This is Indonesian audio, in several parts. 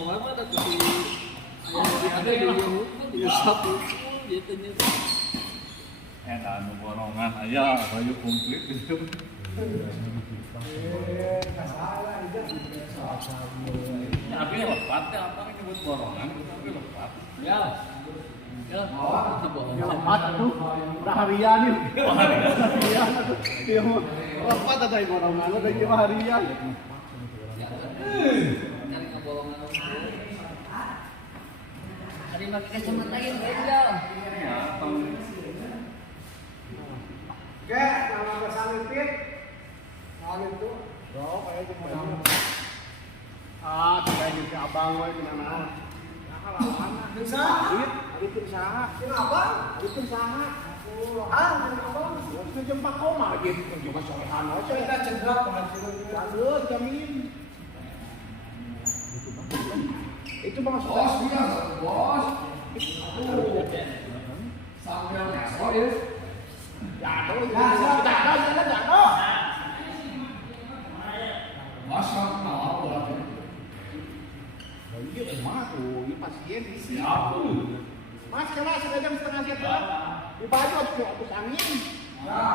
kemarin ada tuh ada yang diusap gitu nya. Anu borongan aya baju komplit gitu. Tapi lepat ya apa nyebut borongan tapi lepat. Ya. Ya, lepat tuh udah harian nih. Harian tuh. Dia mau lepat ada yang borongan udah jadi harian. Cari kebolongan. Hari pakai kacamata yang beda. Ya, Oke, nama pesan Pit. Hal itu. Bro, kayak di mana? Tidak jadi abang gue di mana? Nah, lawan. Bisa? Itu usaha. Kenapa? Itu usaha. Kenapa? Itu jempak koma gitu. Cuma solehan aja. Kita cedera penghasilan. Lalu jamin. Itu bang bos dia, bos. Sambil ngasih ya. Jatuh, jatuh. Masa kenal bola tuh? Iya, emang tuh, ini pasien di sini. Mas, kalau sudah jam setengah siapa? Di baju aku hapus angin. Ya.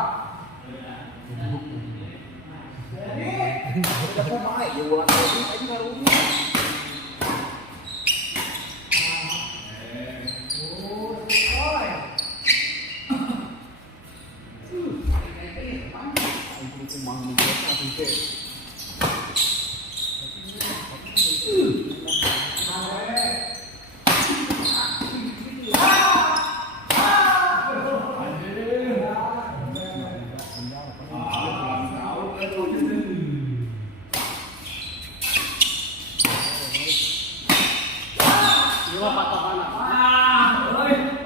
Udah kok main, ya bola tadi aja baru ini.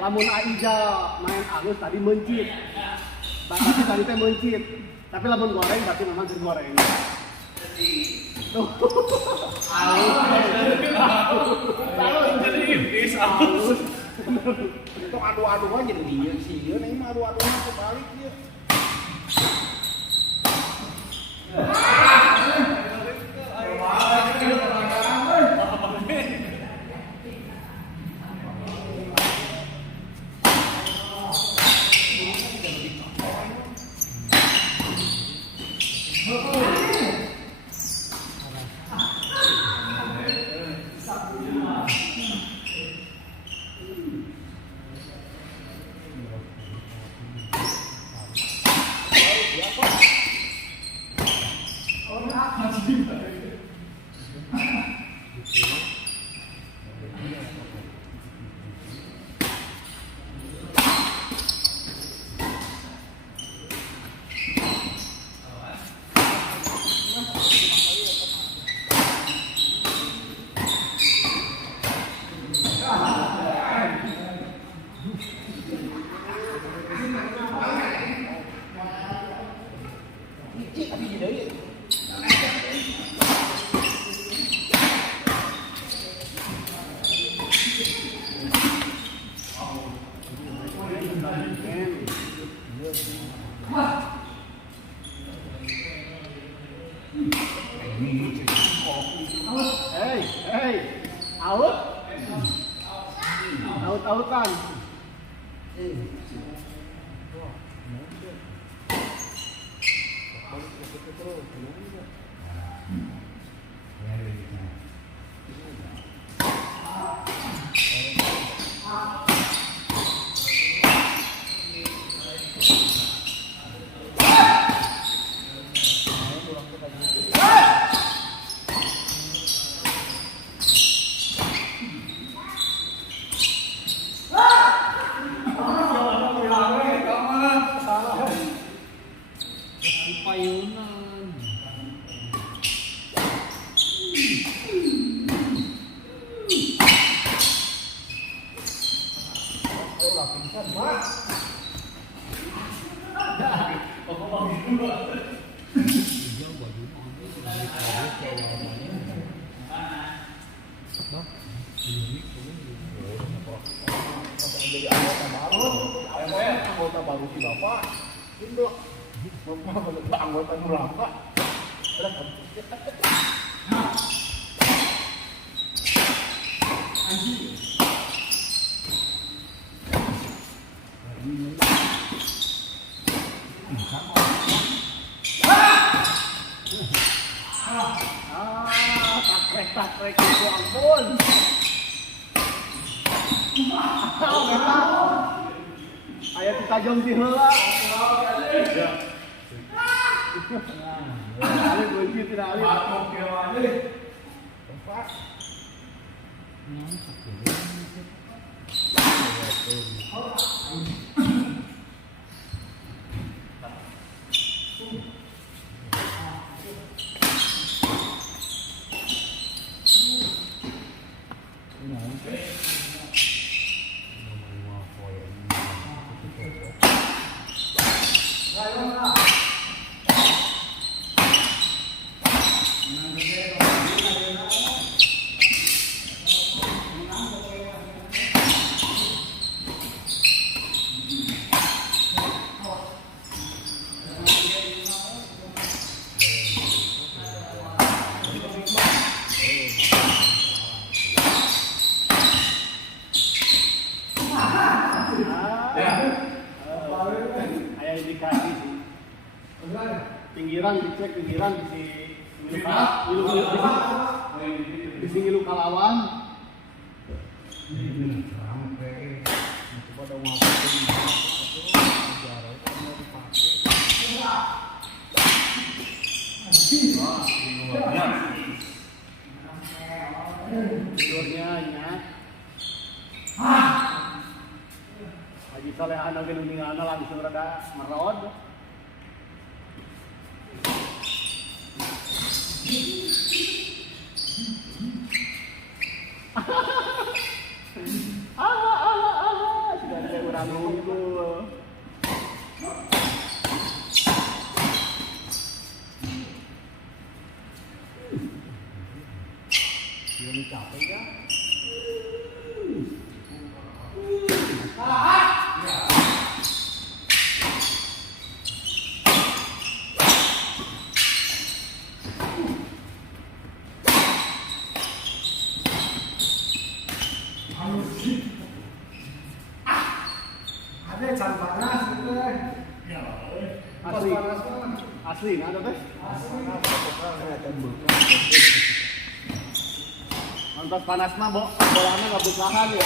Lamun Aija main halus tadi mencit. Tapi tadi teh mencit. Tapi lamun goreng berarti memang digoreng. Tuh. Halus. jadi iblis halus. Itu adu-adu aja dia sih. Dia nih mah adu-adunya kebalik dia. Out-outan. Payunan. Anggota baru si bapak, itu anggota neraka. Takrek itu ampun. Aya kita jong di heula. Ali bunyi tidak ali. Aya indikasi sih. Pinggiran dicek pinggiran di sini luka lawan. Tidurnya ingat. Haji Salehan oge nu ningalna langsung rada merod. Sudah ada urang nunggu. Belum capek ya? Ada can panas gitu. Asli nggak ada teh? Mantas panas mah bolanya nggak bukahan ya.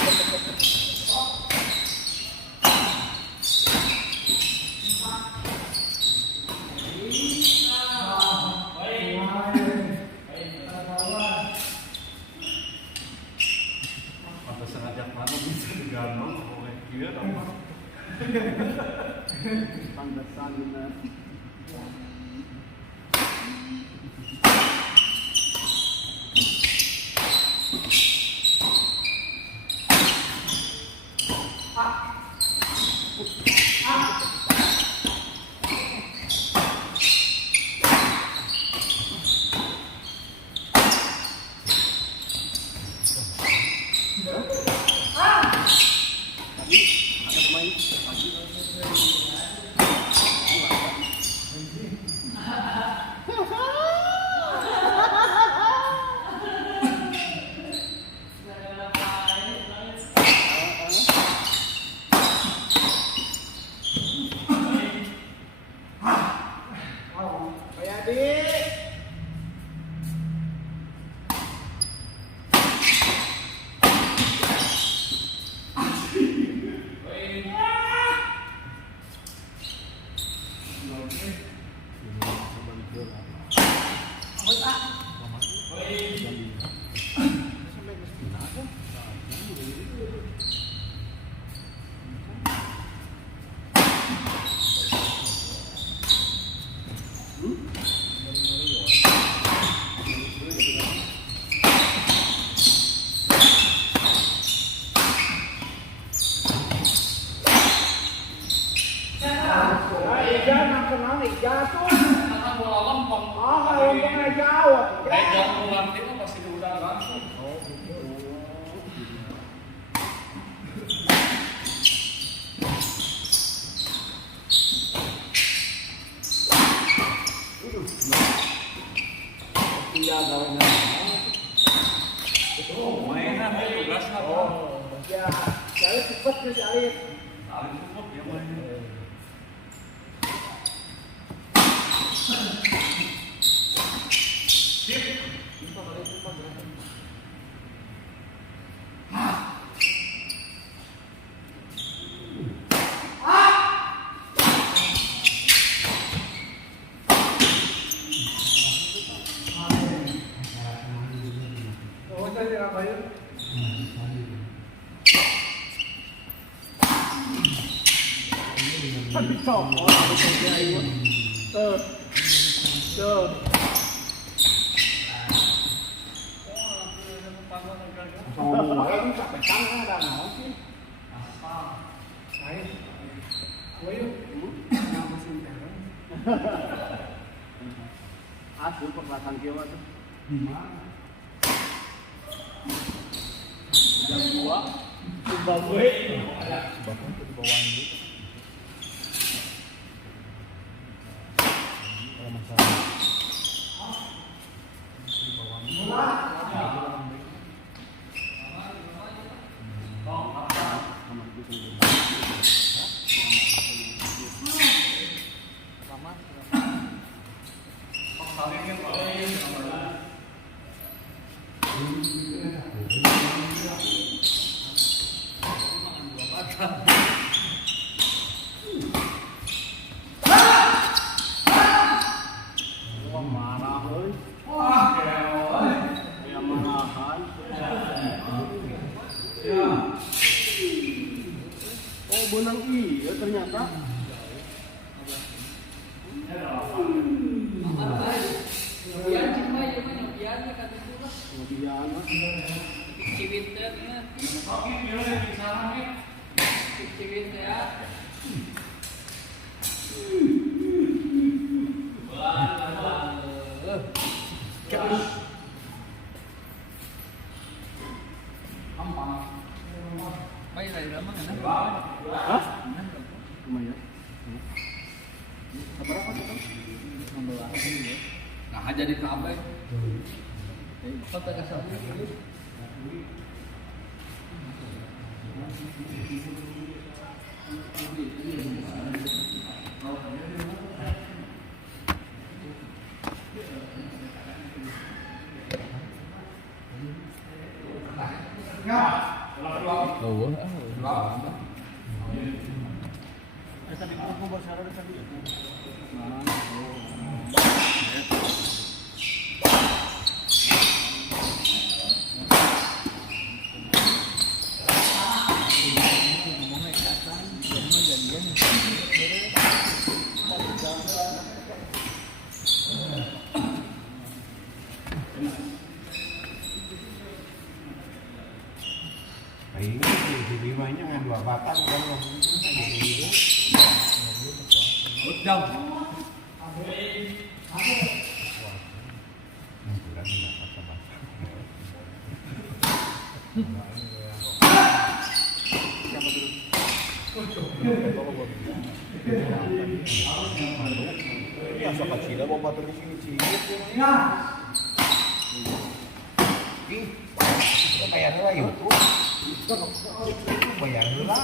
Pantesan bener. Jatuh. Karena bola lempeng. Lempengnya jauh. Jatuh nanti mah pasti di udara langsung. Oh, gitu. Iya, gawennya. Mainan dia tugasnya. Ya, saya cepet nih Alif. Alif cepet dia main. yang apa ya? Kan dicopot, ada copot ayo. Tuh. Oh, ini sampai tangan ada mau sih. Saya. Koyo. Nama sintang. Aduh, perbatasan kieu tuh. Di mana? Jam 2 Zimbabwe. Zimbabwe itu di bawah ini. Kalau masalah di bawah ini. Oh, benang iya ternyata. Hah? Lumayan. Berapa tuh? 16. Nah, jadi kabeh. Kota kasar. Sabi ko kung basara sabi. Ini di limanya kan 2 batang kalau Jauh. ya sok kecil mau batur di sini cicit. Ih, kita bayar lah itu. Bayar lah.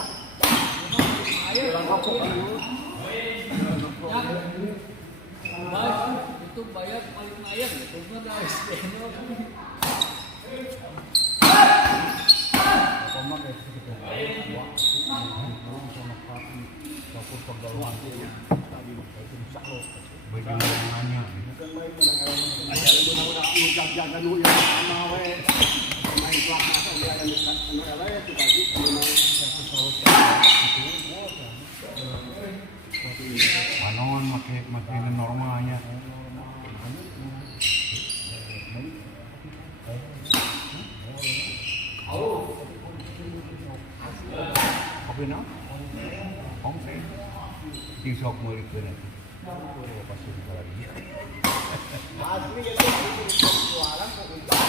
Itu bayar paling ayam, itu ada Bagaimana? Anon makin normalnya. Kopi no? Kongsi. Tisok murid benar. Pasti lagi. Asli gitu jualan kok enggak.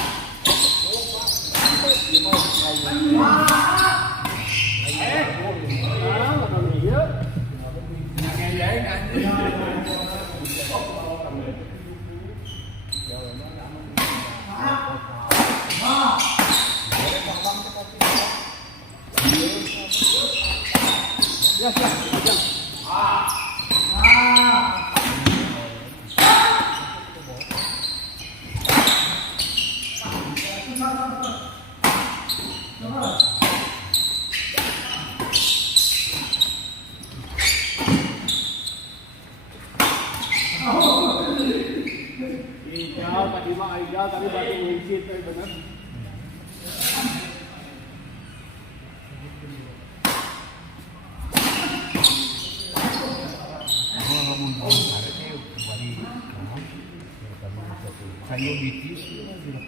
Tadi mah Aida tadi batu ngicit bener. saya bitis itu kan sudah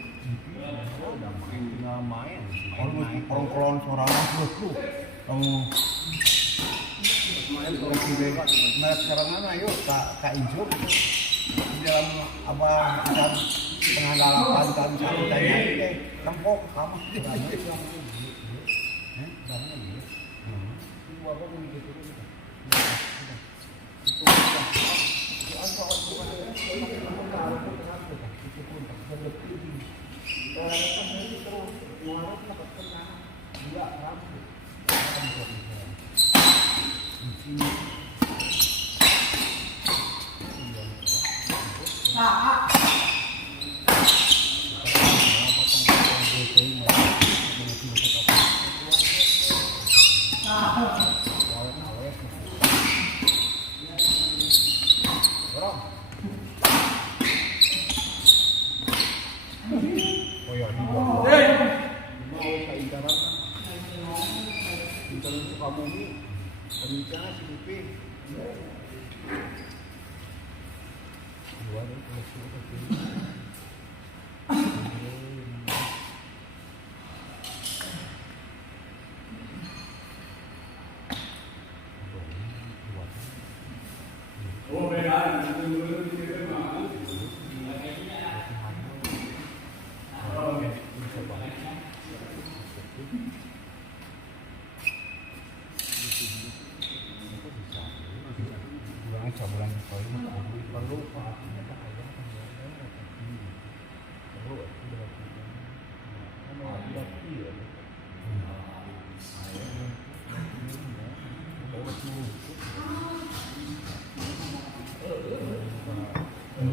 udah main tinggal main orang sorangan tuh kamu main orang sudah nah sekarang mana ayo kak Injo di dalam abah dan pengalaman dan satu tanya tempok kamu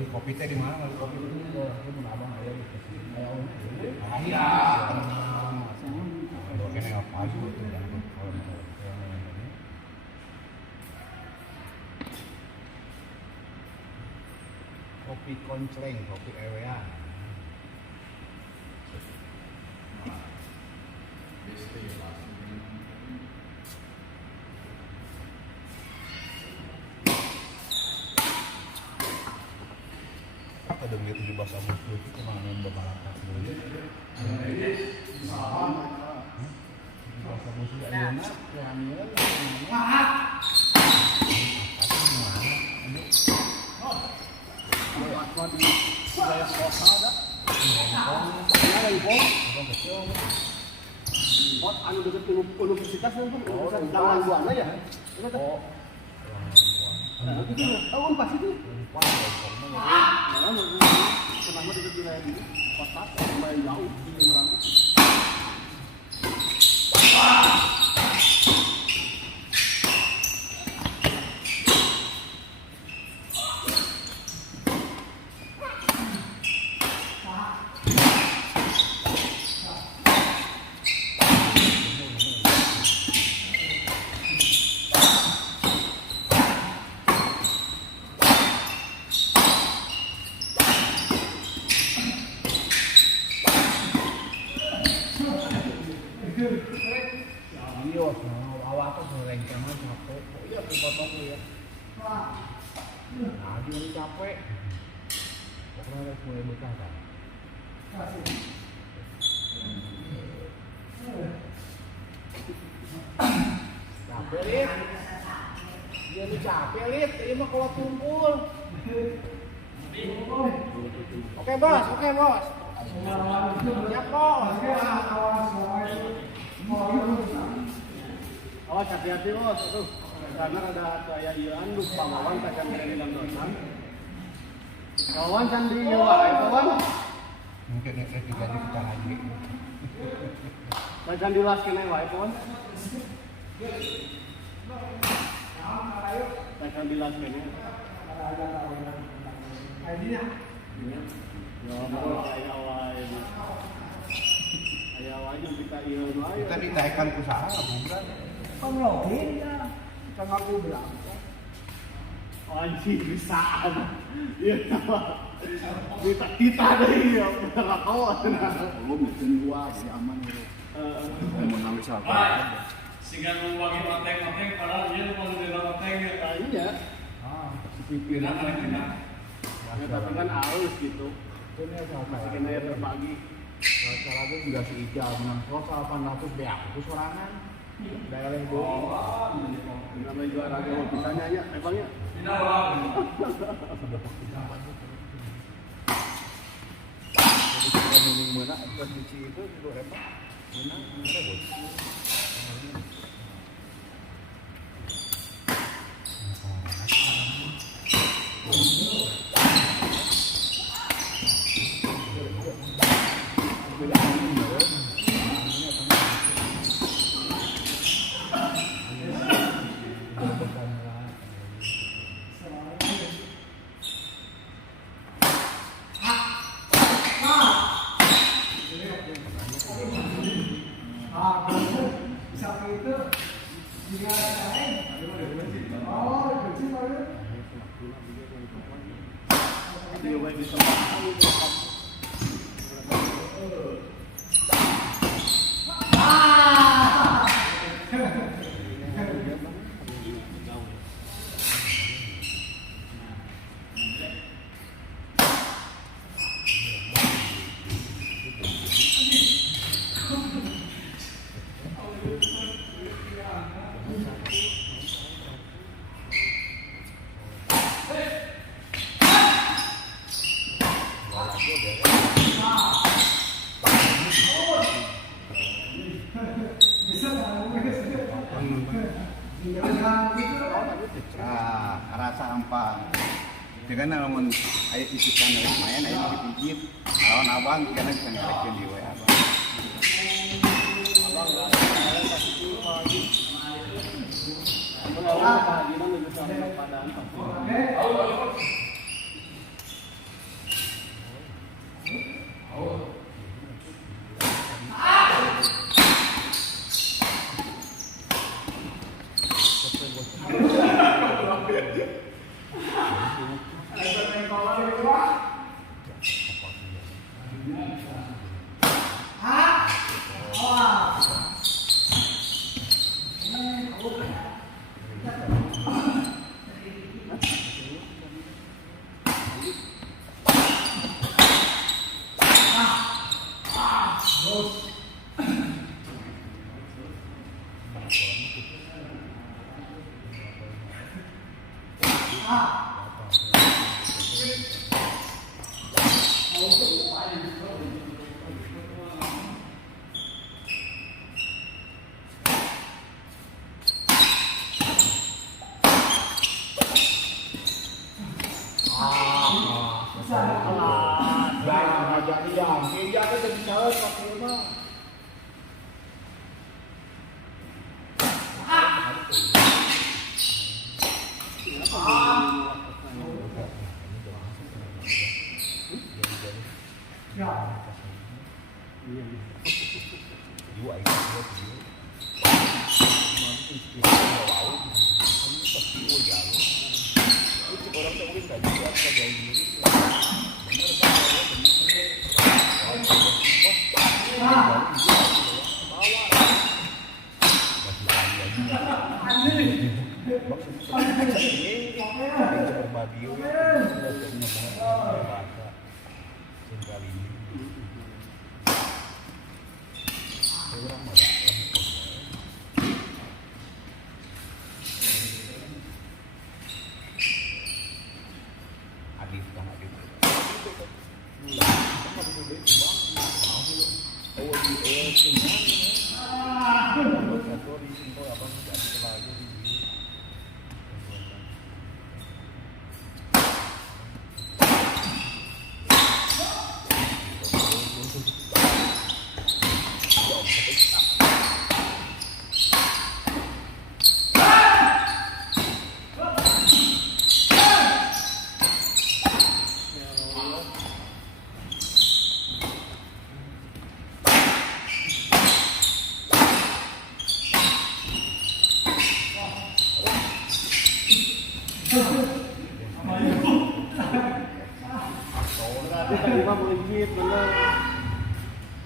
kopi teh di mana kali kopi itu mun abang aya di sini aya kene apa sih itu jangan kopi koncleng kopi ewean ada 17 Agustus itu kemarin beberapa dulu. 17 Agustus ayeuna kehamil. Anu dekat universitas itu kan Langan Buana ya? Oh. Nah, itu oh pas itu. Kenapa dekat wilayah ini? Kota lumayan jauh di Merangin. Awak tuh goreng sama capek. Oh iya, potong ya. Nah, dia capek. Pokoknya harus mulai bekah kan. Capek Lid. Dia nih capek Lid. Ini mah kalau tumpul. Oke bos. Siap bos. Awas hati-hati bos, aduh. Karena ada kayak ilan lu pahlawan kacan dari dalam dosan. Kawan candi wae kawan. Mungkin nek kita lagi. Kacan dilas kene wae kawan. Kacan dilas kene. Aidina. Ya, mau kayak wae. Aya wae kita ieu wae. Kita ditaikkan usaha bukan. Penglogin ya, kita ngaku bilang. Anjing bisaan. Iya, kita deh ya, kawan. Lu bikin gua jadi aman gitu. Mau ngambil siapa? Sehingga membangi mateng-mateng, padahal dia mau jadi mateng ya. Iya. Pimpinan Ya, tapi kan halus gitu. Masukin air terbagi. Lagi juga si Ijal menang 800 be aku sorangan. Daerah itu. Namanya juara gol bisanya ya, emangnya. Jadi mana kondisi itu juga hebat. Menang ada gol. Rasa ampa dengan namun ayo isikan lumayan ayo dipijit lawan abang karena bisa ngelakuin di WA abang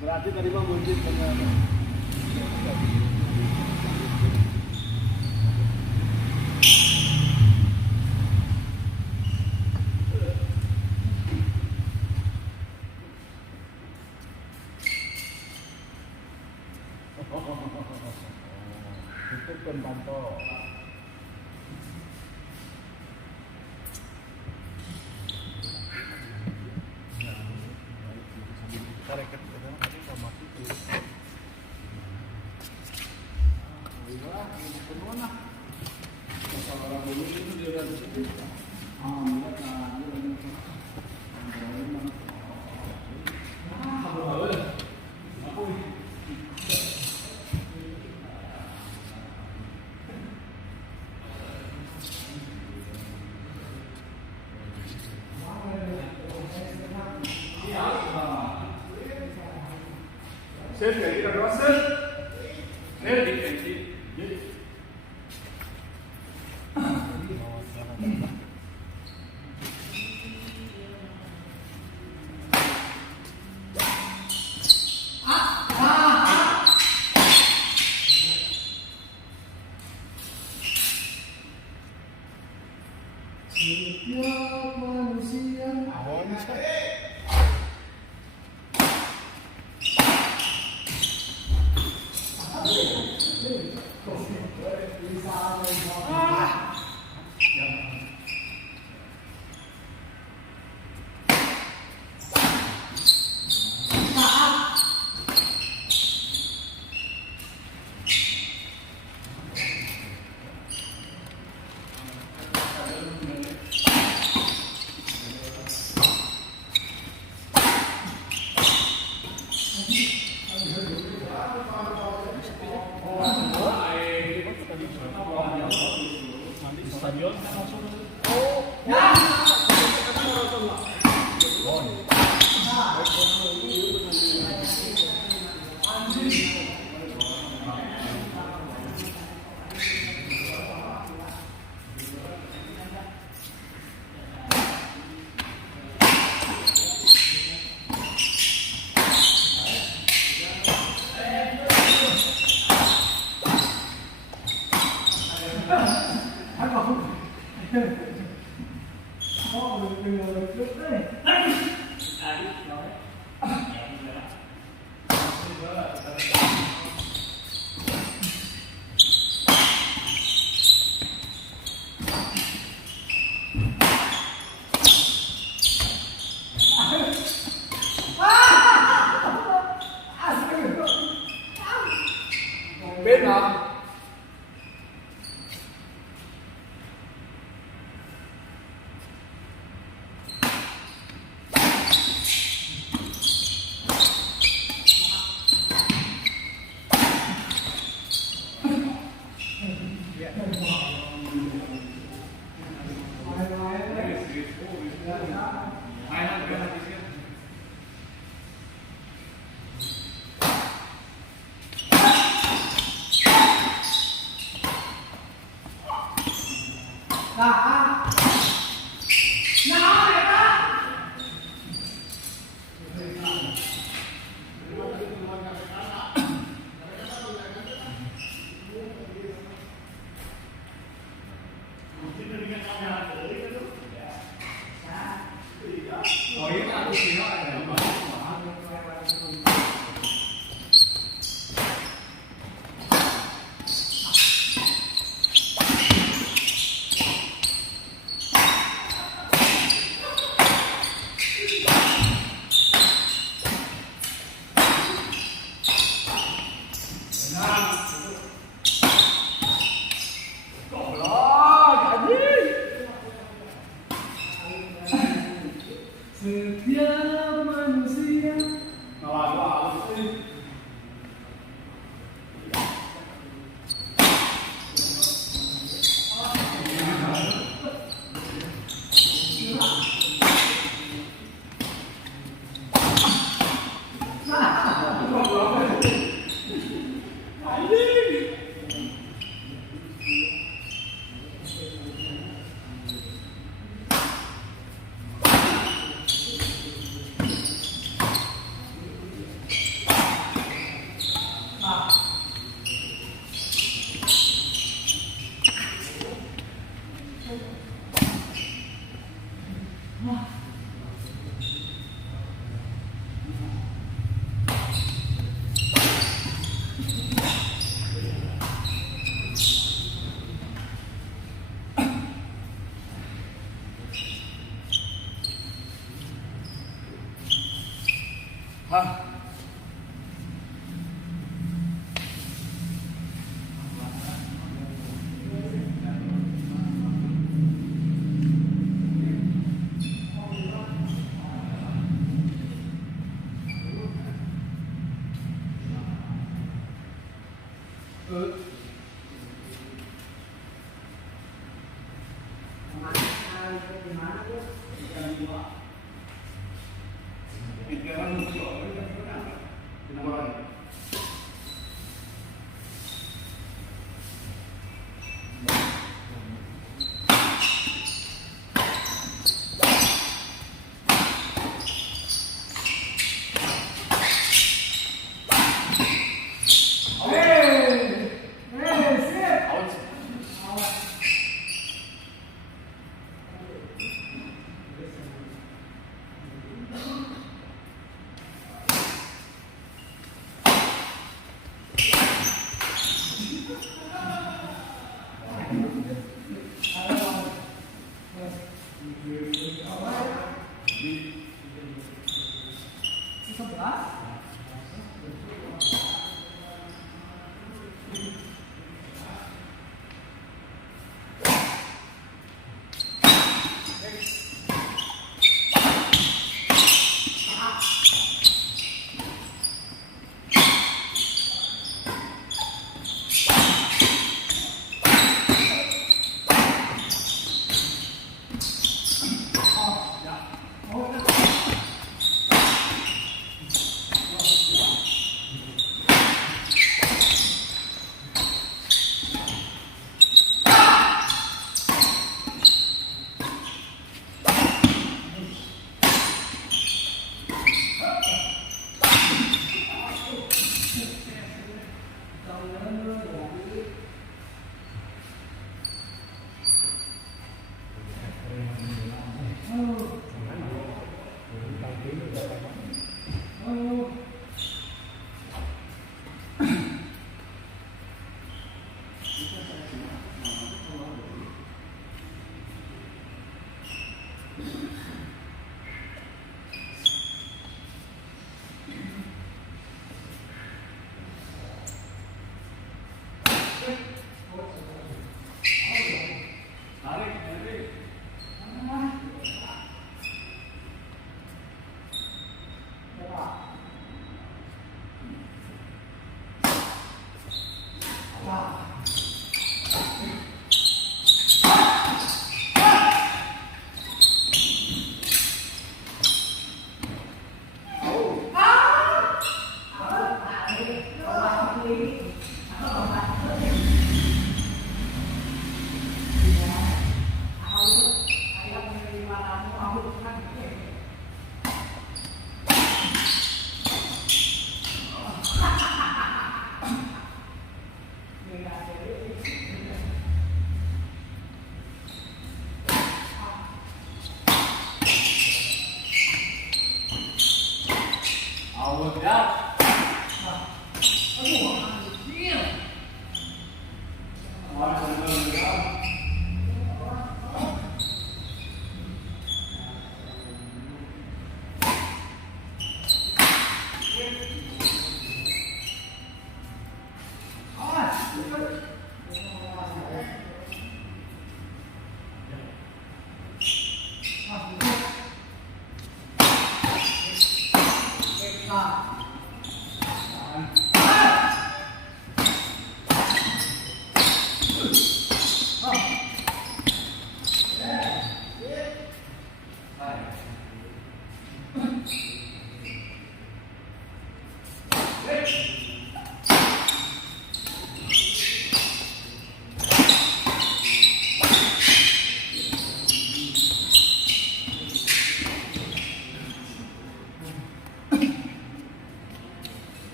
Berarti tadi mah buncit bener. เป็นบันโตtarik ke dalam tadi sama itu. Iya, ini penuh lah. Kalau orang dulu itu dia udah di situ. Set ya, kita doa set. Set defensi. Setiap manusia stadion langsung. Bena. Hah?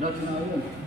Benar sih naon.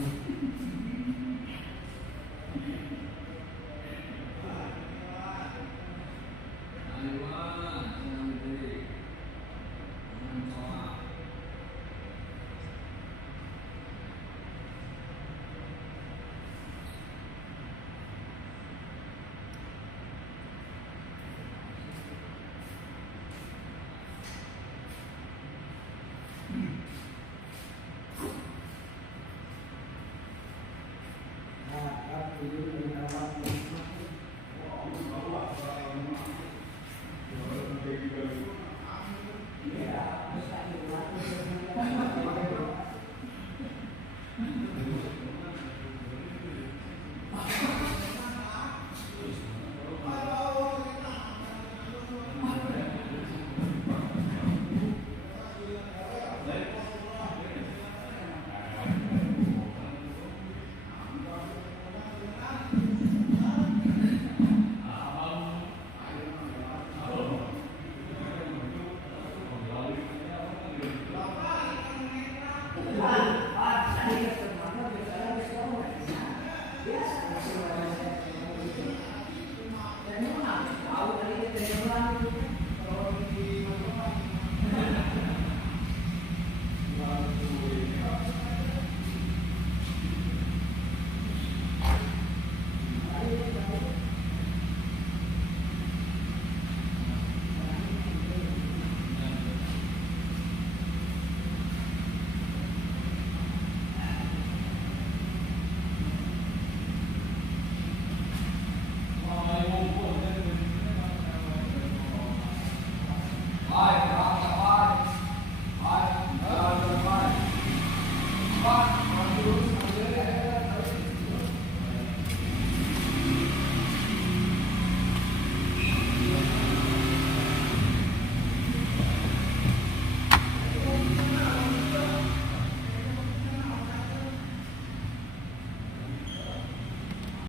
Hmm.